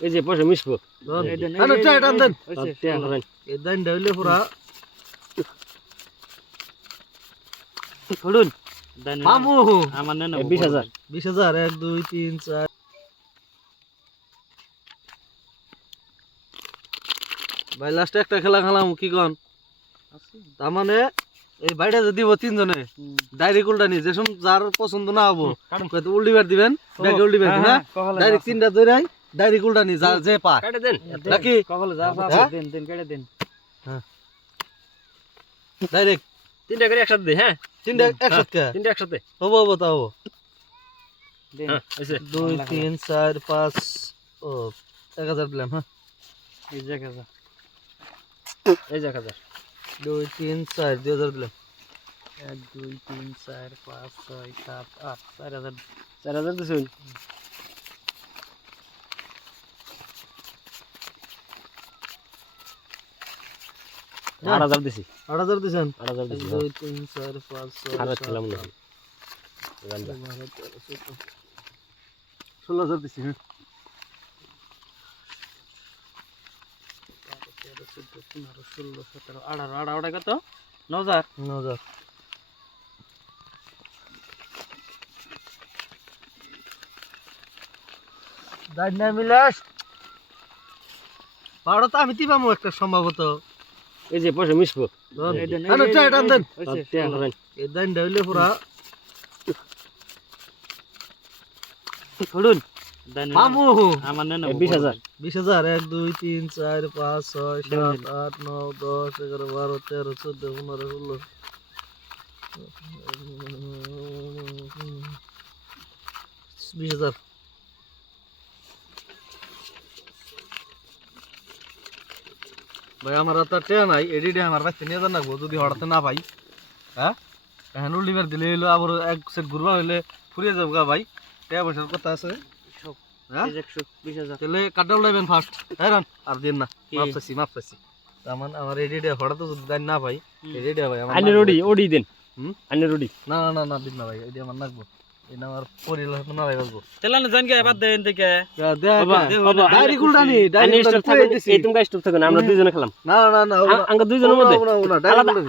এই যে পয়সা মিশবো আরে চাই টান দেন টাকা করেন এই দাইন ডাইলে পুরা ফুলুন মামু আমার নেন 20,000 20,000 1 2 3 4 ভাই লাস্ট একটা খেলা খেলাম কি কোন তার মানে এই বাইরে যদি দিব তিনজনে ডাইরেক্ট উল্টা নি যেসম যার পছন্দ না হবো কয়তো উল্টি বার দিবেন ব্যাগে উল্টি বার দিবেন ডাইরেক্ট তিনটা ধরাই ডাইরেক্ট উল্টা নি যা যে পা কাটে দেন নাকি কপালে যা দেন দেন কেটে দেন হ্যাঁ ডাইরেক্ট তিনটা করে একসাথে দে হ্যাঁ তিনটা একসাথে তিনটা একসাথে হবো হবো তা হবো দেন হ্যাঁ এসে 2 3 4 5 ও 1000 দিলাম হ্যাঁ এই জায়গা যা এই যে 1000 2 3 4 2000 দিলাম 1 2 3 4 5 6 7 8 4000 4000 দিছুন হ্যাঁ। 8000 দিছি 8000 দিছেন 8000 দিছি 2 3 4 5 6 আর খেলাম না 16000 দিছি হ্যাঁ 16 17 18 18 কত 9000 9000 দাইনা মিলাস পাড়া তো আমি দিবামু একটা সম্ভবত এই যে পয়সা মিশবো আরে চাই টান দেন টাকা করেন এই দাইন ডাইলে পুরা ফুলুন মামু আমার নেন 20,000 20,000 1 2 3 4 5 6 7 8 9 10 11 12 13 14 15 16 20,000 ভাই আমার তো টেয়া নাই এডিটে আমার কাছে নিয়ে যান রাখবো যদি হঠাৎ না পাই হ্যাঁ এখন উল্লিবার দিলে হইলো আবার এক সেট ঘুরবা হইলে ফুরিয়ে যাবো গা ভাই টেয়া পয়সার কথা আছে হ্যাঁ 120,000 তাহলে কাটা উল্লাইবেন ফার্স্ট হ্যাঁ আর দিন না মাপ চাইছি তার মানে আমার এডিটে হঠাৎ যদি দান না পাই এডিটে ভাই আমার আনি ওডি দেন আনি রোডি না না না না দিন না ভাই এডি আমার নাকবো এটা আমার পরিবার না ভাই বলবো তেলান জান কে বাদ দেন থেকে ডাইরি কুলডানি আনি স্টপ থাকে এই তুমি স্টপ থাকে আমরা দুইজনে খেলাম না না না আঙ্গ দুইজনের মধ্যে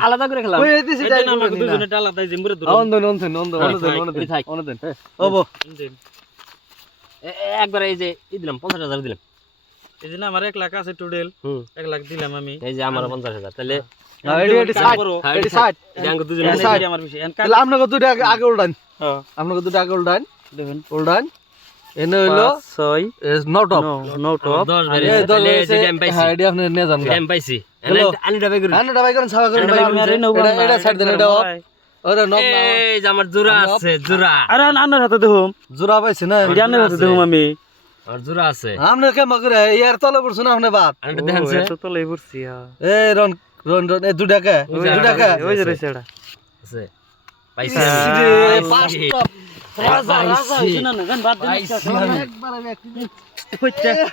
আলাদা করে খেলাম ওই দিছি এটা না আমাকে দুজনে ডালা দাই জিমরে দূর অন দেন ওবো দেন একবার এই যে দিলাম 50,000 দিলাম এই যে না আমার 1 লাখ আছে টোটাল 1 লাখ দিলাম আমি এই যে আমার 50,000 তাহলে এডি 60 আঙ্গ দুইজনে আমার বিষয় তাহলে আপনাকে দুটো আগে উল্টান হ্যাঁ আপনাকে দুটো আগে উল্টান দেখুন উল্টান এনে হইলো 6 নো টপ নো টপ 10 বেরে তাহলে যে টাইম পাইছি হ্যাঁ এডি আপনি নিয়ে যান টাইম পাইছি আনি ডাবাই করে আনে ডাবাই করেন সাবা করেন ভাই এটা ছাড় দেন এটা ওরে নক না এই যে আমার জোড়া আছে জোড়া আরে আন্নার হাতে দেখুম জোড়া পাইছে না এটা আন্নার হাতে দেখুম আমি আর জোড়া আছে আমনে কে মগরে ইয়ার তলে পড়ছ না আপনি বাপ আনিটা দেখেন সে তো তলে পড়ছি হ্যাঁ এ রন রন রন এ দুটাকে ওই যে রইছে এটা আছে পাইছি পাঁচ টপ রাজা রাজা শুনুন জান বাদ দিন একবারে